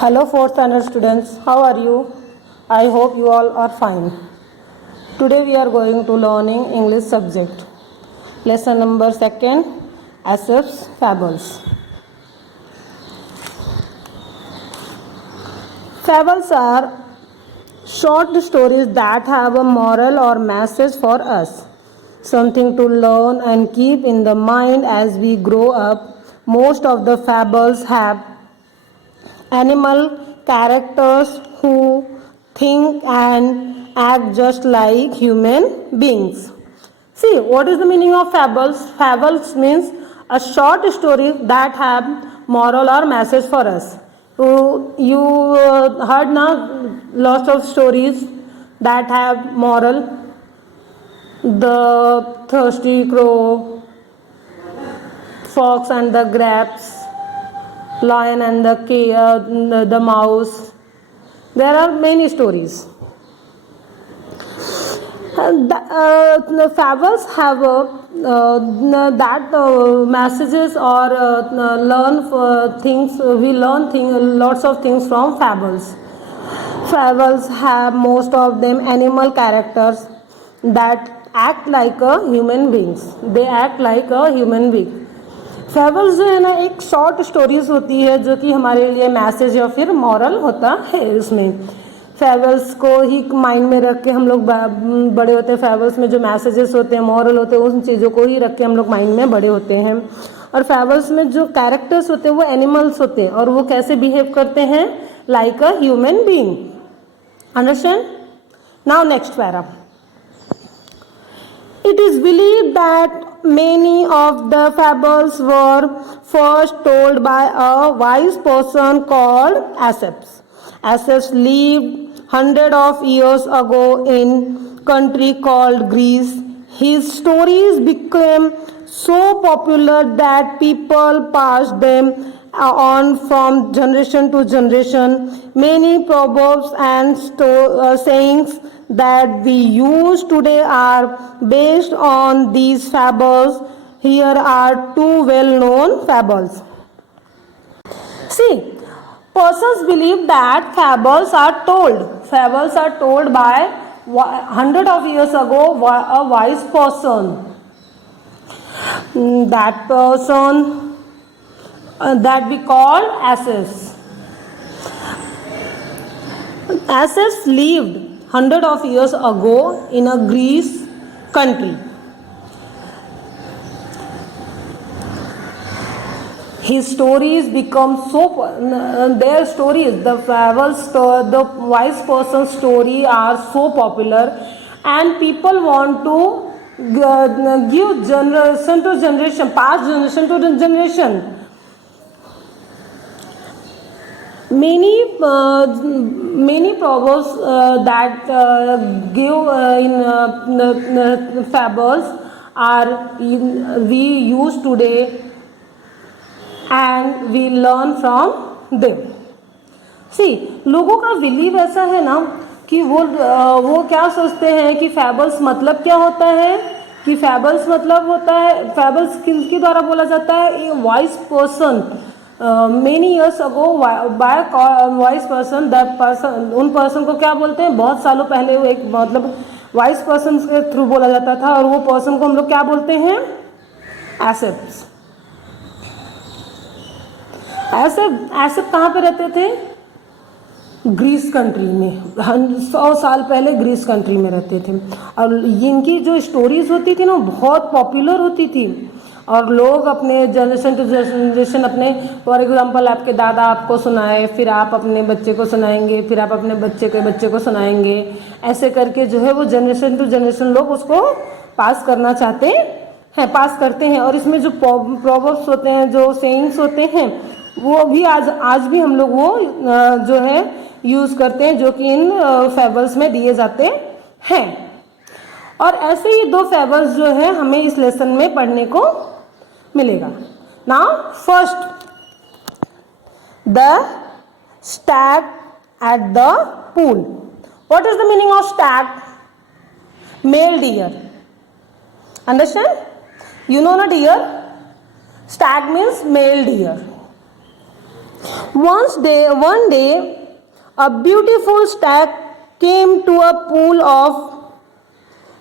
Hello, fourth standard students. How are you? I hope you all are fine. Today we are going to learning English subject. Lesson number second, Aesop's Fables. Fables are short stories that have a moral or message for us. Something to learn and keep in the mind as we grow up. Most of the fables have animal characters who think and act just like human beings. See, what is the meaning of fables? Fables means a short story that have moral or message for us. You heard now lots of stories that have moral. The thirsty crow, fox and the grapes, lion and the mouse. There are many stories. The fables have messages or learn things. We learn lots of things from fables. Fables have most of them animal characters that act like a human beings. They act like a human being. Fables जो है ना एक short stories होती है जो कि हमारे लिए मैसेज या फिर मॉरल होता है. उसमें फेबल्स को ही माइंड में रख के हम लोग बड़े होते हैं. फेबल्स में जो मैसेजेस होते हैं मॉरल होते हैं उन चीज़ों को ही रख के हम लोग माइंड में बड़े होते हैं. और फेबल्स में जो कैरेक्टर्स होते हैं वो एनिमल्स होते हैं और वो कैसे बिहेव करते हैं like a human being. Understand. Now next para. It is believed that many of the fables were first told by a wise person called Aesop. Aesop lived hundreds of years ago in country called Greece. His stories became so popular that people passed them on from generation to generation. Many proverbs and sayings that we use today are based on these fables. Here are two well-known fables. See, persons believe that fables are told. Fables are told by hundreds of years ago a wise person. That person that we call Aesop. Aesop lived hundreds of years ago in a Greece country. His stories become so their stories, the fables, the wise person's story are so popular, and people want to give generation to generation, pass generation to generation. Many proverbs that give in fables are we use today and we learn from them. See, लोगों का believe ऐसा है ना कि वो क्या सोचते हैं कि फैबल्स मतलब क्या होता है. कि फैबल्स मतलब होता है, फैबल्स किसके द्वारा बोला जाता है. A wise person many years ago by wise person. That person, उन पर्सन को क्या बोलते हैं, बहुत सालों पहले वो एक मतलब वाइज पर्सन के थ्रू बोला जाता था और वो पर्सन को हम लोग क्या बोलते हैं, एसेप्स. एसेप कहाँ पे रहते थे, ग्रीस कंट्री में. 100 साल पहले ग्रीस कंट्री में रहते थे. और इनकी जो स्टोरीज होती थी ना बहुत पॉपुलर होती थी और लोग अपने जनरेशन टू जनरेशन अपने, फॉर एग्जांपल आपके दादा आपको सुनाए, फिर आप अपने बच्चे को सुनाएंगे, फिर आप अपने बच्चे के बच्चे को सुनाएंगे. ऐसे करके जो है वो जनरेशन टू जनरेशन लोग उसको पास करना चाहते हैं, पास करते हैं. और इसमें जो प्रोवर्ब्स होते हैं, जो सेइंग्स होते हैं, वो भी आज भी हम लोग वो जो है यूज़ करते हैं जो कि इन फेबल्स में दिए जाते हैं. और ऐसे ही दो फेबल्स जो है हमें इस लेसन में पढ़ने को मिलेगा. Now first, the Stag at the pool. What is the meaning of Stag? Mail dear. Understand? You know ना dear? Stag means male deer. One day, a beautiful stag came to a pool of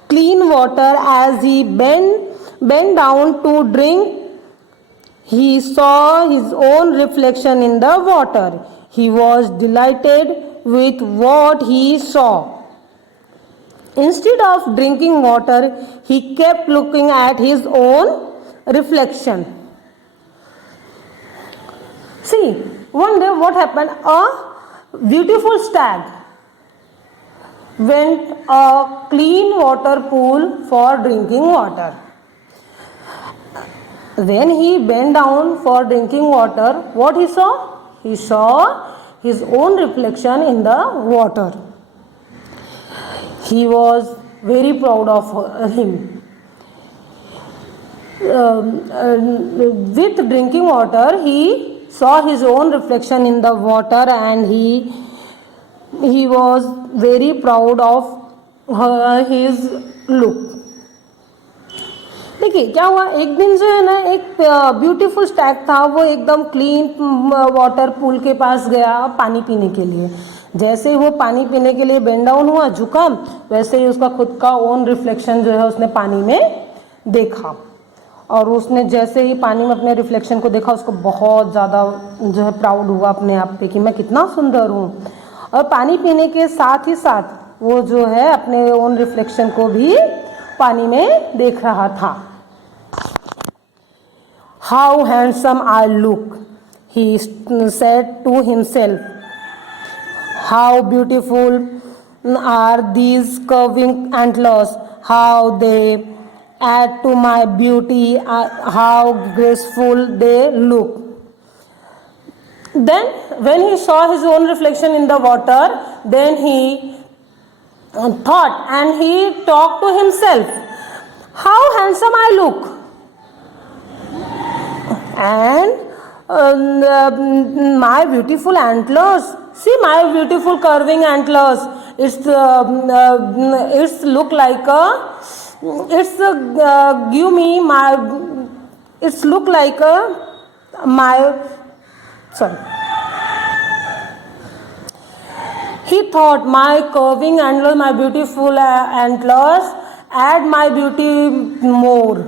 clean water. As he bent down to drink, he saw his own reflection in the water. He was delighted with what he saw. Instead of drinking water, he kept looking at his own reflection. See, one day what happened? A beautiful stag went a clean water pool for drinking water. When he bent down for drinking water, what he saw? He saw his own reflection in the water. He was very proud of him. With drinking water, he saw his own reflection in the water, and he was very proud of his look. देखिए क्या हुआ, एक दिन जो है ना, एक beautiful Stag था, वो एकदम क्लीन वाटर पूल के पास गया पानी पीने के लिए. जैसे ही वो पानी पीने के लिए बेंड डाउन हुआ, झुका, वैसे ही उसका खुद का ओन रिफ्लेक्शन जो है उसने पानी में देखा. और उसने जैसे ही पानी में अपने रिफ्लेक्शन को देखा, उसको बहुत ज़्यादा जो है प्राउड हुआ अपने आप पे कि मैं कितना सुंदर हूँ. और पानी पीने के साथ ही साथ वो जो है अपने ओन रिफ्लेक्शन को भी पानी में देख रहा था. How handsome I look, he said to himself. How beautiful are these curving antlers, how they add to my beauty, how graceful they look. Then when he saw his own reflection in the water, then he thought and he talked to himself, how handsome I look. And my beautiful antlers, see my beautiful curving antlers, it's look like a, it's give me my, it's look like a my, sorry, he thought my curving antlers, my beautiful antlers add my beauty more.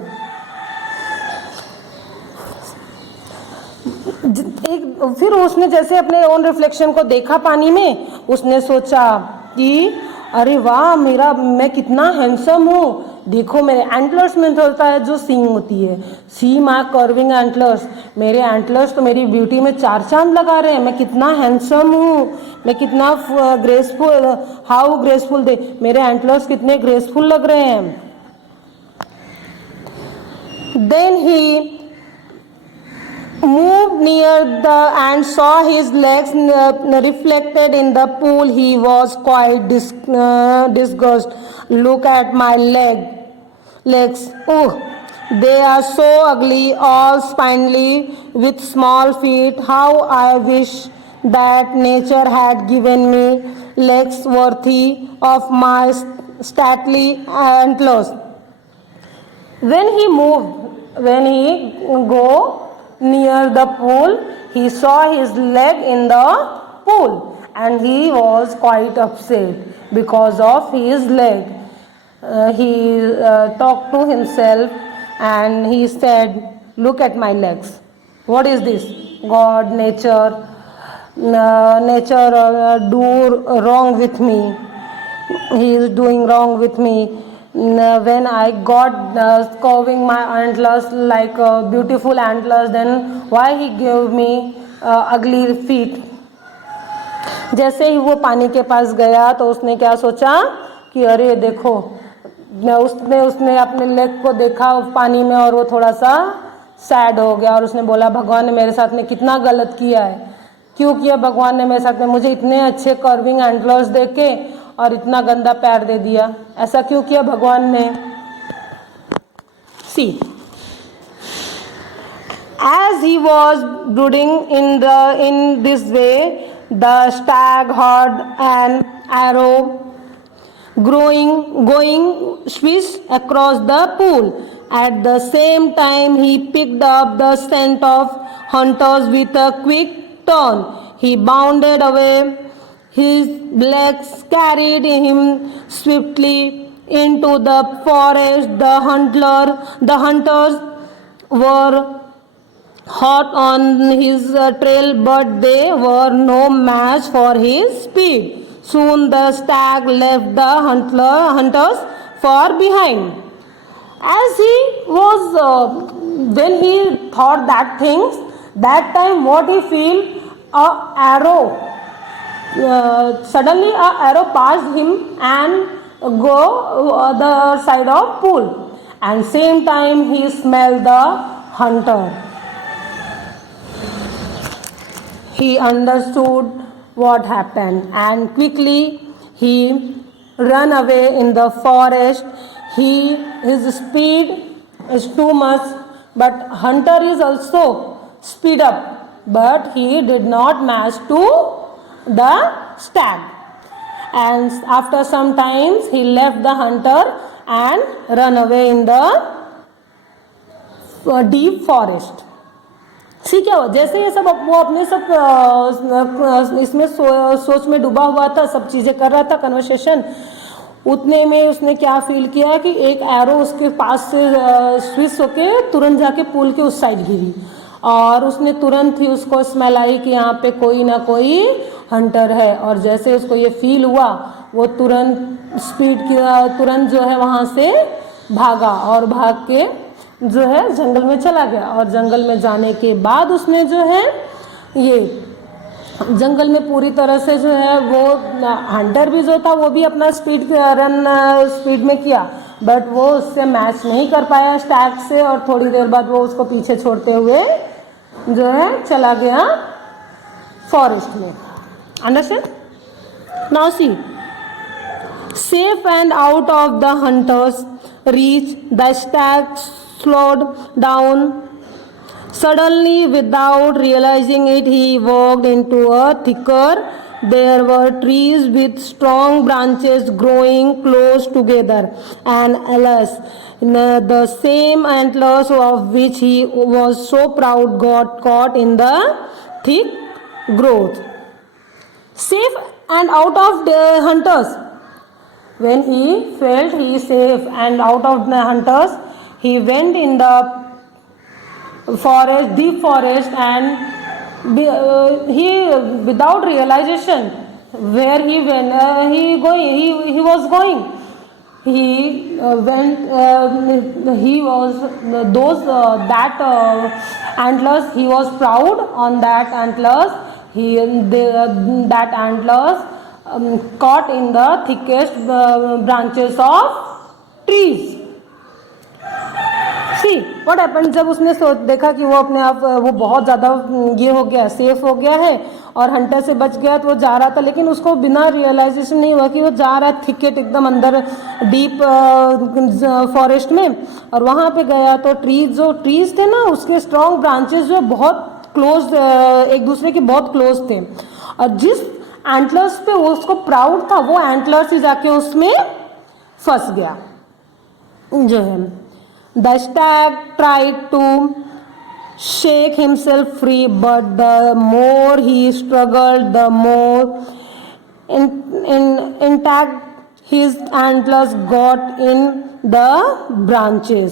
फिर उसने जैसे अपने own reflection को देखा पानी में, उसने सोचा कि अरे वाह, मैं कितना हैंडसम हूँ. देखो मेरे एंटलर्स में होता है जो सींग होती है, सी माय कर्विंग एंटलर्स, मेरे एंटलर्स तो मेरी ब्यूटी में चार चांद लगा रहे हैं. मैं कितना हैंडसम हूँ, मैं कितना ग्रेसफुल, हाउ ग्रेसफुल दे, मेरे एंटलर्स कितने ग्रेसफुल लग रहे हैं. Then he moved near and saw his legs reflected in the pool. He was quite disgusted. Look at my legs. Oh, they are so ugly, all spindly with small feet. How I wish that nature had given me legs worthy of my stately antlers. When he go near the pool, he saw his leg in the pool and he was quite upset because of his leg. He talked to himself and he said, look at my legs. What is this? God, nature do wrong with me. He is doing wrong with me. When I got curving my antlers like beautiful antlers, then why he gave me ugly feet. जैसे ही वो पानी के पास गया तो उसने क्या सोचा कि अरे देखो, उसने अपने लेग को देखा पानी में और वो थोड़ा सा सैड हो गया और उसने बोला भगवान ने मेरे साथ में कितना गलत किया है. क्यों किया भगवान ने मेरे साथ में, मुझे इतने अच्छे कर्विंग एंटलर्स देख के और इतना गंदा पैर दे दिया. ऐसा क्यों किया भगवान ने. सी, as he was brooding in this way, the stag heard an arrow going swish across the pool. At the same time, he picked up the scent of hunters with a quick turn. He bounded away. His legs carried him swiftly into the forest. The hunters were hot on his trail, but they were no match for his speed. Soon the stag left the hunters far behind. As he was, when he thought that things, that time what he feel? A arrow. Suddenly a arrow passed him and go other side of pool. And same time he smelled the hunter. He understood what happened and quickly he ran away in the forest. His speed is too much, but hunter is also speed up, but he did not match to the stag. And after some times he left the hunter and ran away in the deep forest. सी क्या हुआ, जैसे ये सब वो अपने सब इसमें सोच में डूबा हुआ था, सब चीज़ें कर रहा था कन्वर्सेशन, उतने में उसने क्या फील किया कि एक एरो उसके पास से स्विच होके तुरंत जाके पुल के उस साइड गिरी और उसने तुरंत ही उसको स्मेल आई कि यहाँ पे कोई ना कोई हंटर है। और जैसे उसको ये फील हुआ वो तुरंत जो है वहाँ से भागा और भाग के जो है जंगल में चला गया। और जंगल में जाने के बाद उसने जो है ये जंगल में पूरी तरह से जो है वो हंटर भी जो था वो भी अपना स्पीड में किया, बट वो उससे मैच नहीं कर पाया स्टैग से। और थोड़ी देर बाद वो उसको पीछे छोड़ते हुए जो है चला गया फॉरेस्ट में। Understand? Now see, safe and out of the hunters reach, the stag slowed down. Suddenly, without realizing it, he walked into a thicker. There were trees with strong branches growing close together, and alas, the same antlers of which he was so proud got caught in the thick growth. Safe and out of the hunters. When he felt he is safe and out of the hunters, he went in the forest, deep forest, and he without realization where he went, he was going. He went. He was those that antlers. He was proud on that antlers. That antlers caught in the thickest branches of trees. See what happened, जब उसने देखा कि वो अपने आप वो बहुत ज़्यादा ये हो गया, सेफ हो गया है और हंटर से बच गया, तो वो जा रहा था, लेकिन उसको बिना रियलाइजेशन नहीं हुआ कि वो जा रहा है थिकेट एकदम अंदर डीप फॉरेस्ट में। और वहाँ पे गया तो ट्रीज थे ना, उसके स्ट्रॉन्ग ब्रांचेस जो बहुत क्लोज, एक दूसरे के बहुत क्लोज थे। और जिस एंटलर्स पे वो उसको प्राउड था, वो एंटलर्स ही जाके उसमें फंस गया जो है। The stag tried to shake himself free, but the more he struggled, the more intact his antlers got in the branches.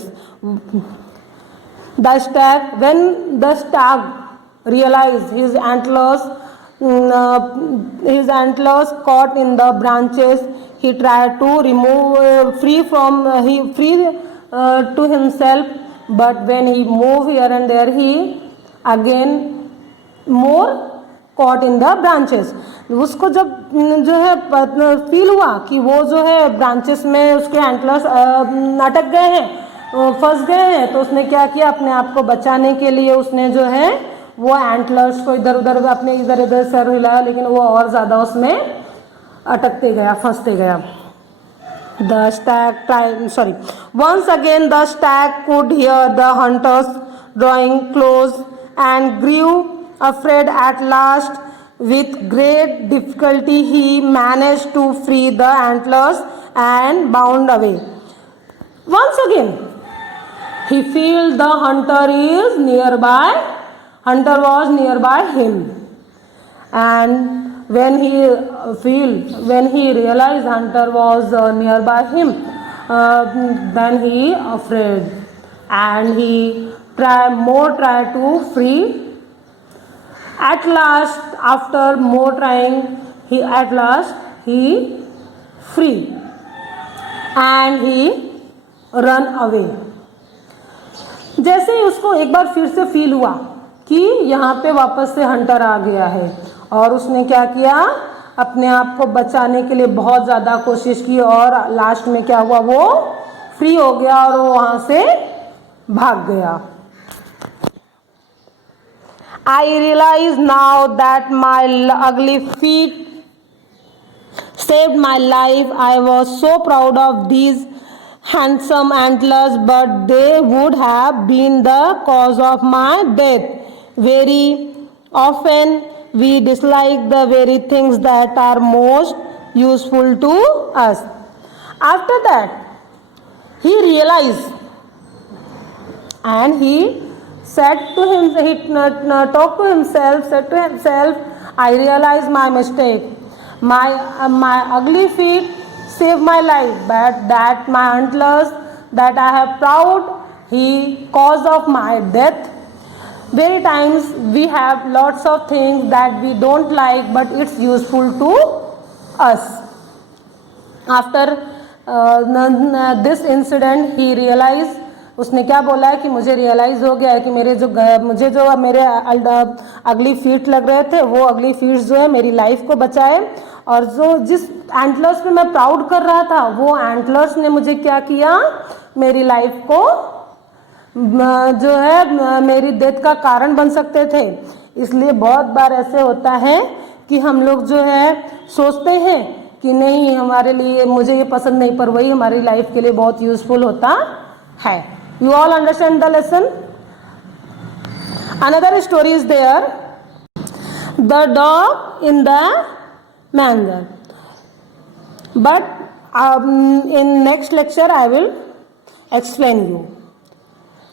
When the stag realized his antlers caught in the branches, he tried to remove to himself, but when he moved here and there, he again more caught in the branches. उसको जब जो है feel हुआ कि वो जो है branches में उसके एंटलर्स अटक गए हैं, फंस गए हैं, तो उसने क्या किया, अपने आप को बचाने के लिए उसने जो है वो एंटलर्स को इधर उधर अपने इधर उधर सर हिलाया, लेकिन वो और ज़्यादा उसमें अटकते गया, फंसते गया। Once again the stag could hear the hunters drawing close and grew afraid. At last, with great difficulty, he managed to free the antlers and bound away. Once again, he felt the hunter was nearby him. and when he realized hunter was nearby him, then he afraid, and he tried to free. At last, after more trying, he free, and he run away. जैसे ही उसको एक बार फिर से feel हुआ कि यहाँ पे वापस से हंटर आ गया है, और उसने क्या किया, अपने आप को बचाने के लिए बहुत ज़्यादा कोशिश की, और लास्ट में क्या हुआ, वो फ्री हो गया और वो वहाँ से भाग गया. I realize now that my ugly feet saved my life. I was so proud of these handsome antlers, but they would have been the cause of my death. Very often we dislike the very things that are most useful to us. After that, he realized, and he said to him, talked to himself, said to himself, I realized my mistake. My ugly feet saved my life, but that my antlers that I have proud, he cause of my death. Very times we have lots of things that we don't like, but it's useful to us. After this incident, he realized, उसने क्या बोला है कि मुझे realise हो गया है कि मुझे जो मेरे अगली फीट लग रहे थे, वो अगली फीट्स जो है मेरी लाइफ को बचाए, और जो जिस एंटलर्स पे मैं प्राउड कर रहा था, वो एंटलर्स ने मुझे क्या किया, मेरी लाइफ को जो है मेरी डेथ का कारण बन सकते थे. इसलिए बहुत बार ऐसे होता है कि हम लोग जो है सोचते हैं कि नहीं, हमारे लिए मुझे ये पसंद नहीं, पर वही हमारी लाइफ के लिए बहुत यूजफुल होता है. You all understand the lesson? Another story is there. The dog in the manger. But in next lecture I will explain you.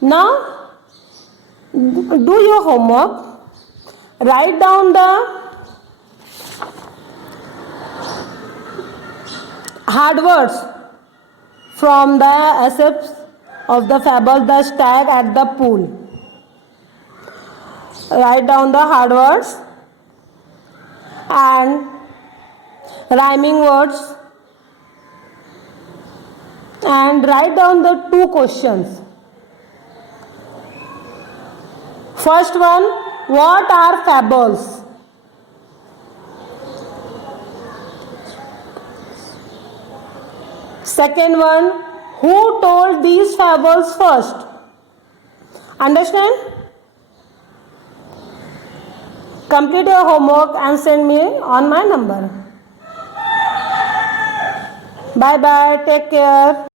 Now do your homework. Write down the hard words from the Aesop's of the fable The Stag at the Pool. Write down the hard words and rhyming words, and write down the 2 questions. First one, what are fables? Second one, who told these fables first? Understand? Complete your homework and send me on my number. Bye bye. Take care.